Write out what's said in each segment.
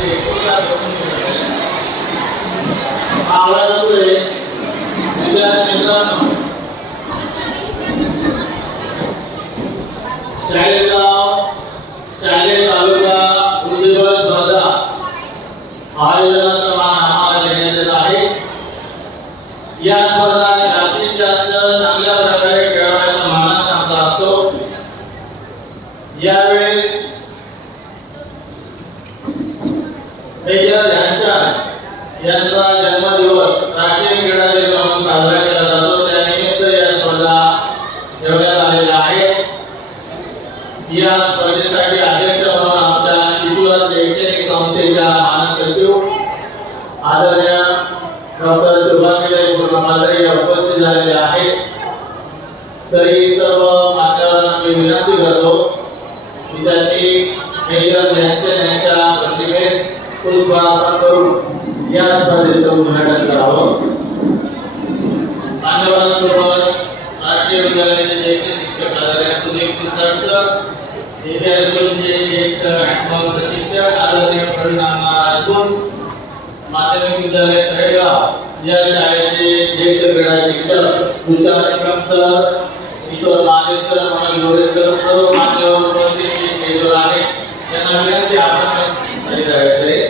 एकोणीसशे एकोणसाठ आवाजामुळे विद्यार्थी मित्रांनो चाळीसगाव शालेय तालुका बुद्धिबळ स्पर्धा आयोजनाचा मान आम्हाला देण्यात येत आहे या स्पर्धा जास्तीत जास्त चांगल्या प्रकारे खेळवण्याचा मानस आमचा असतो यावेळी मेजर ध्यानचंद यांचा जन्मदिवस राष्ट्रीय क्रीडा दिवस म्हणून साजरा केला जातो त्यानिमित्त या स्पर्धा ठेवण्यात आलेल्या आहेत या स्पर्धेसाठी अध्यक्ष म्हणून आमच्या शिशुवाद शैक्षणिक संस्थेच्या मानद सचिव आदरणीय डॉक्टर शुभांगी पूर्णमात्रे या उपस्थित झालेले आहेत. तरी सर्व मान्यवरांना मी विनंती करतो की त्यांनी मेजर ध्यानचंद यांच्या प्रतिमेस पुष्पार्पण करून या स्पर्धेचं उद्घाटन करावं. मान्यवरांसोबत राष्ट्रीय विद्यालयाचे ज्येष्ठ शिक्षक आदरणीय सुदीप शिरसाटकर विद्यार्थ्यांचे ज्येष्ठ हँडबॉल प्रशिक्षक आदरणीय परिणाम राजपूत माध्यमिक विद्यालय तळेगाव या शाळेचे ज्येष्ठ क्रीडा शिक्षक तुषार निकमकर किशोर मानेकर मनोज गोरेकर सर्व मान्यवर उपस्थित जे स्टेजवर आहेत त्यांना विनंती आपण खाली करायचे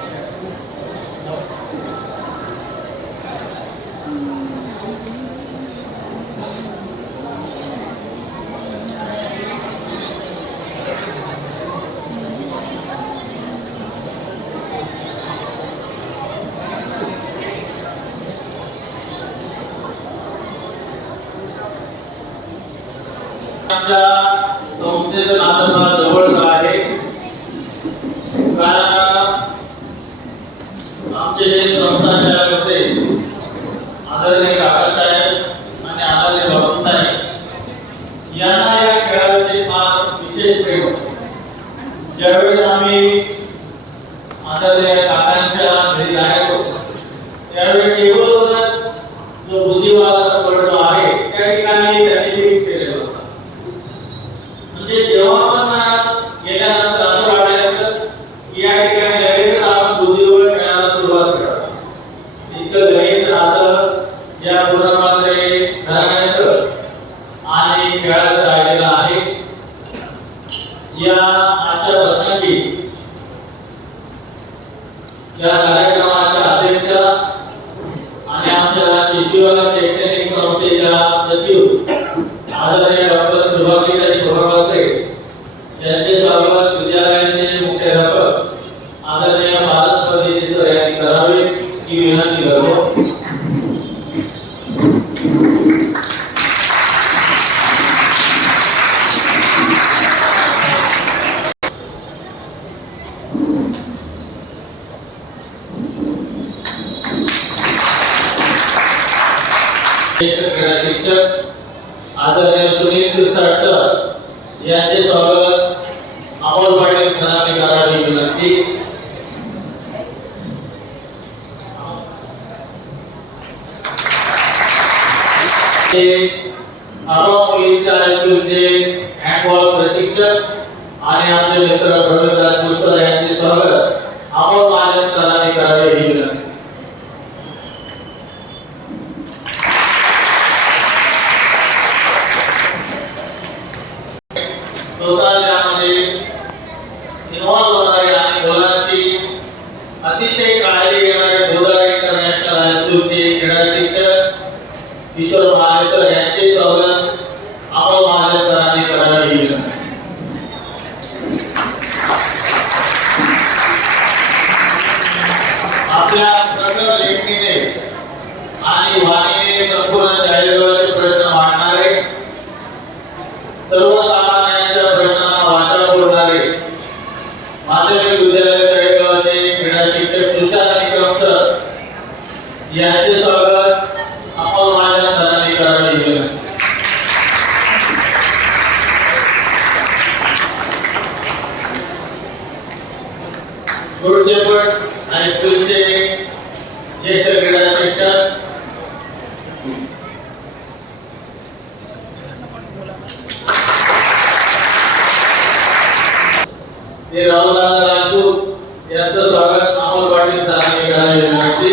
आमचे जे संस्थाचालक होते आदरणीय काकासाहेब आणि आदरणीय बापूसाहेब यांना या खेळाविषयी फार विशेष प्रेम. ज्यावेळेस आम्ही आदरणीय काकांच्या घरी जायचो त्यावेळी टेबलवरच जो बुद्धिवादाचा पडतो आहे त्या जेव्हा आपण आमच्या शैक्षणिक संस्थेच्या सचिव आदरणीय डॉक्टर यांचे स्वागत विद्यालयाचे मुख्याध्यापक आदरणीय भारत परदेशी सर यांनी करावे ही विनंती करतो ज्येष्ठ क्रीडा शिक्षक आदरणीय सुनील शिरसाटकर यांचे स्वागत अमोल पाटील सरांनी करावी विनंती मुलींच्या हायस्कूलचे हँडबॉल प्रशिक्षक आणि आमचे मित्र प्रवीण राजपूत सर यांचे स्वागत अमोल महाजन सरांनी करावे ही विनंती. अमोल महाजनकरांनी करावे ही विनंती आपल्या प्रखर लेखणीने आणि वाणीने संपूर्ण जाहीरवाचे प्रश्न मांडणारे यांचे स्वागत आपण माझ्या सरांनी करावे गेलं गुरुशेपट हायस्कूलचे ज्येष्ठ क्रीडा शिक्षक हे राहुलदादा राजपूत यांचं स्वागत विनंती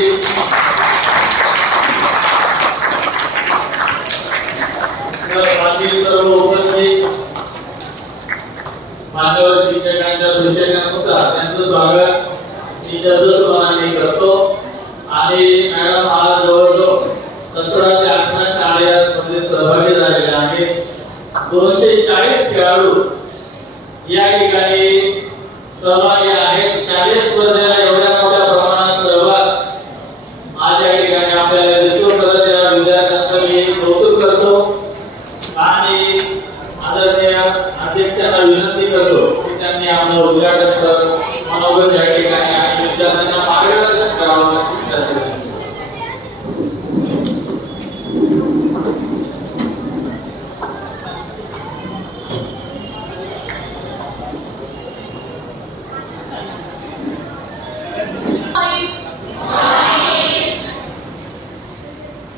सर्व उपस्थित मान्यवर शिक्षकांच्या त्यांचं स्वागत करतो आणि मॅडम आज जवळजवळ सतरा ते अठरा सहभागी झालेल्या आहेत दोनशे चाळीस खेळाडू या ठिकाणी सहभागी आहेत. शालेय स्पर्धेला एवढ्या मोठ्या प्रमाणात सहभाग आज या ठिकाणी आपल्याला दिसतो तर त्या विद्यार्थ्यांचं मी कौतुक करतो आणि आदरणीय अध्यक्षांना विनंती करतो की त्यांनी आपलं उद्घाटन कर मनोगत या ठिकाणी आणि विद्यार्थ्यांना मार्गदर्शन करावं अशी विनंती करतो.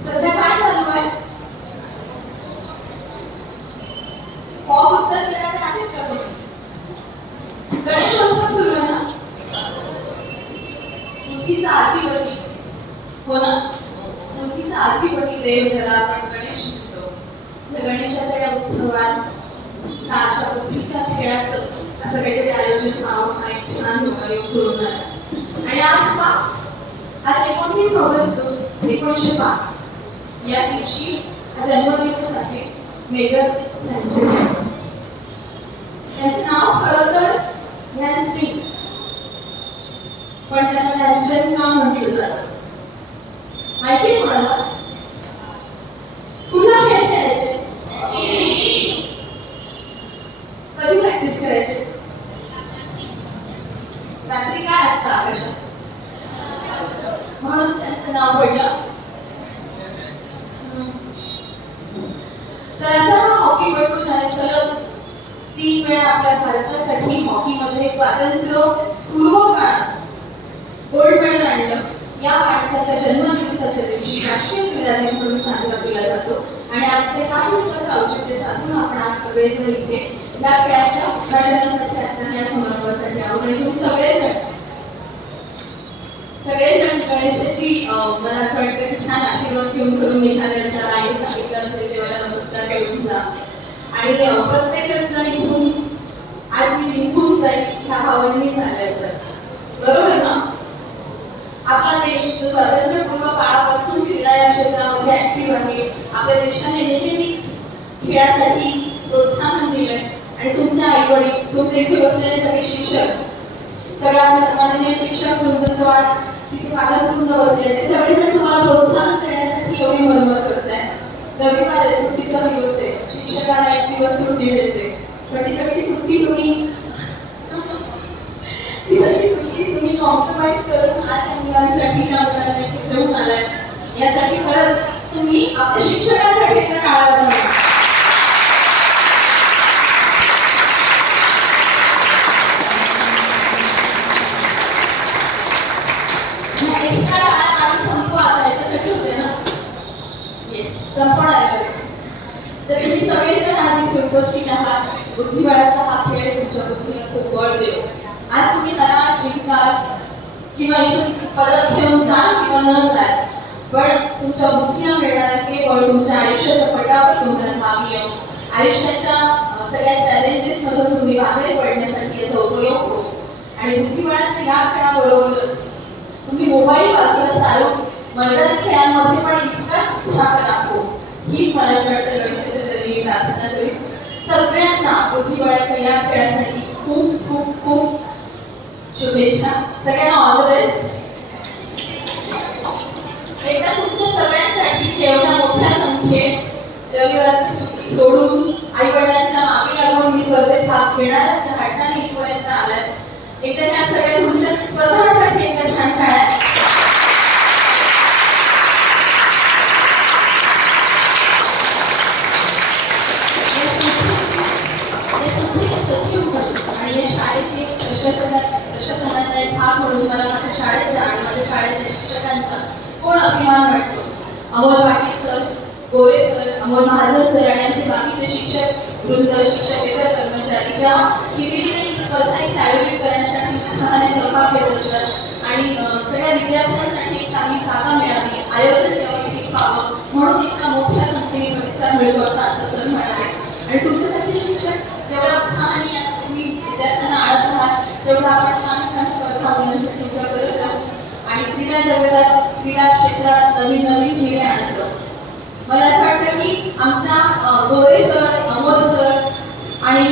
सध्या काय चालू आहे फॉर्म उत्तर देणारे आहेत का कोणी गणेशोत्सव सुरू आहे ना मूर्तीचा अधिपती हो ना मूर्तीचा देव ज्याला आपण गणेश म्हणतो. तर गणेशाच्या या उत्सवात ह्या अशा बुद्धीच्या खेळाचं असं काहीतरी आयोजन व्हावं हा एक छान उपयोग करून आहे आणि आज पा आज एकोणतीस ऑगस्ट एकोणीसशे पाच. या दिवशी हा जन्मदिवस आहे मेजर ध्यानचंद यांचा. त्यांचं नाव खरं तर ध्यान सिंग पण त्यांना ध्यानचंद नाव म्हटलं जातं. माहिती आहे मला पुन्हा खेळ खेळायचे कधी प्रॅक्टिस करायची? रात्री काय असतं आकाशात? म्हणून त्यांचं नाव पडलं. तर असा हा हॉकीपटू ज्याने सलग तीन वेळा आपल्या भारतासाठी हॉकीमध्ये स्वातंत्र्य पूर्व काळात गोल्ड मेडल आणलं. या माणसाच्या जन्मदिवसाच्या दिवशी राष्ट्रीय क्रीडा दिन म्हणून साजरा केला जातो. आणि आजचे काही दिवसाचं औचित्य साधून आपण आज सगळेजण इथे या खेळाच्या उद्घाटनासाठी आता या समारंभासाठी आहोत. आणि तुम्ही सगळेजण सगळेजण गणेशाची मला असं वाटतं की छान आशीर्वाद घेऊन करून निघाले असा आई सांगितलं असेल देवाला नमस्कार करून जा. आणि प्रत्येकच जण इथून आज मी जिंकून जाईल ह्या भावनेने झाले असत बरोबर ना? आपला देश स्वातंत्र्यपूर्व काळापासून क्रीडा या क्षेत्रामध्ये ऍक्टिव्ह आहे. आपल्या देशाने नेहमीच खेळासाठी प्रोत्साहन दिलंय. आणि तुमचे आई वडील तुमचे इथे बसलेले सगळे शिक्षक सगळा सन्माननीय शिक्षक वृंद जो आज तिथे पालकवृंद बसल्याचे सगळेजण तुम्हाला प्रोत्साहन देण्यासाठी एवढी मरमर करताय रविवार आहे सुट्टीचा दिवस आहे. शिक्षकांना एक दिवस सुट्टी मिळते. पण ती सगळी सुट्टी तुम्ही ती सगळी सुट्टी तुम्ही कॉम्प्रोमाइज करून आज या मुलांसाठी का मुलांना घेऊन आलाय. यासाठी खरंच तुम्ही आपल्या शिक्षकांसाठी एकदा आता याच्यासाठी होते ना? येस आहे तर तुम्ही सगळेजण आज इथे उपस्थित आहात. बुद्धिबळाचा हा खेळ तुमच्या बुद्धीला खूप बळ देतो. आज तुम्ही हरा जिंकाल किंवा इथून परत घेऊन जाल किंवा न जाल पण तुमच्या बुद्धीला मिळणार हे बळ तुमच्या आयुष्याच्या पटावर तुम्हाला मागे येऊ आयुष्याच्या सगळ्या चॅलेंजेस मधून तुम्ही बाहेर पडण्यासाठी याचा उपयोग होतो. आणि बुद्धिबळाची या खेळाबरोबरच तुम्ही मोबाईल बाजूला सारून मैदान खेळांमध्ये पण इतकाच उत्साह दाखवू. हीच मला असं वाटतं गणेशाच्या जरी प्रार्थना करेन सगळ्यांना बुद्धिबळाच्या या खेळासाठी खूप खूप खूप शुभेच्छा. सगळ्यांना ऑल द बेस्ट एकदा तुमच्या सगळ्यांसाठी एवढ्या मोठ्या संख्येत रविवारची सुट्टी सोडून आई वडिलांच्या मागे लागून मी स्पर्धेत भाग घेणार असं हट्टाने इथपर्यंत आलाय. एकदा ह्या सगळ्या तुमच्या Amol Patil sir Gore sir Amol Mahajan sir आणि आमचे बाकीचे शिक्षक वृंद शिक्षकेतर कर्मचारी ज्या कितीतरी स्पर्धा इथे आयोजित करण्यासाठी उत्साहाने सहभाग घेत असतात. आणि सगळ्या विद्यार्थ्यांसाठी एक चांगली जागा मिळावी आयोजन व्यवस्थित व्हावं म्हणून इतका मोठ्या संख्येने प्रतिसाद मिळतो असा आता सर म्हणाले. आणि तुमच्यासाठी शिक्षक जेवढ्या उत्साहाने आता तुम्ही विद्यार्थ्यांना आळत आहात तेवढा आपण छान छान स्पर्धा मुलांसाठी उभ्या करत राहू आणि क्रीडा जगतात क्रीडा क्षेत्रात नवीन नवीन ध्येय आणत. मला असं वाटतं की आमच्या गोरे सर अमोल सर आणि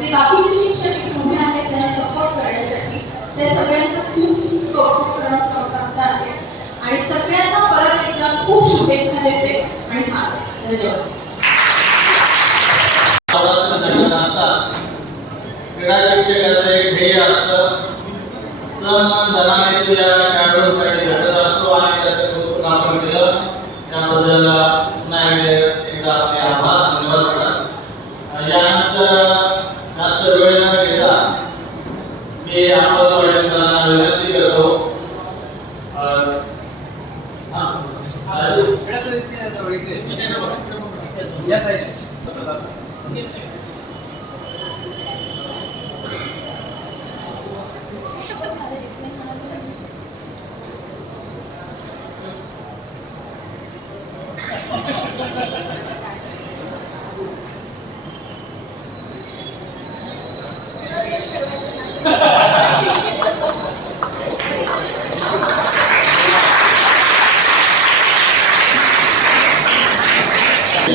जे बाकीचे शिक्षक उभे आहेत त्यांना सपोर्ट करण्यासाठी त्या सगळ्यांचं खूप खूप कौतुक करणं करता आहे. आणि सगळ्यांना परत एकदा खूप शुभेच्छा देते आणि हा धन्यवाद. क्रीडा शिक्षकाचं एक ध्येय असतं तन मन धनाने तुझ्या खेळाडूंसाठी घडत असतो आणि त्याचं कौतुक आपण केलं त्याबद्दल पुन्हा एकदा एकदा आपले आभार धन्यवाद मॅडम यानंतर जास्त वेळ न घेता मी अहमद वाडेकरांना विनंती करतो अं, हां, राजू. यानंतर अमोल पाटील सरांना विनंती करतो की त्यांनी एक आभार प्रदर्शन करायचे आपल्या शाळेचे एकंदर शिक्षक यांचं स्वागत करून केलेले त्यांच्या मार्गदर्शनाखाली या उद्योगाचा सोहळा दरवर्षी आपल्या शाळेत होत असतात तर मी राहुल सरांना विनंती करेन की आपल्या शाळेचे गोरे सर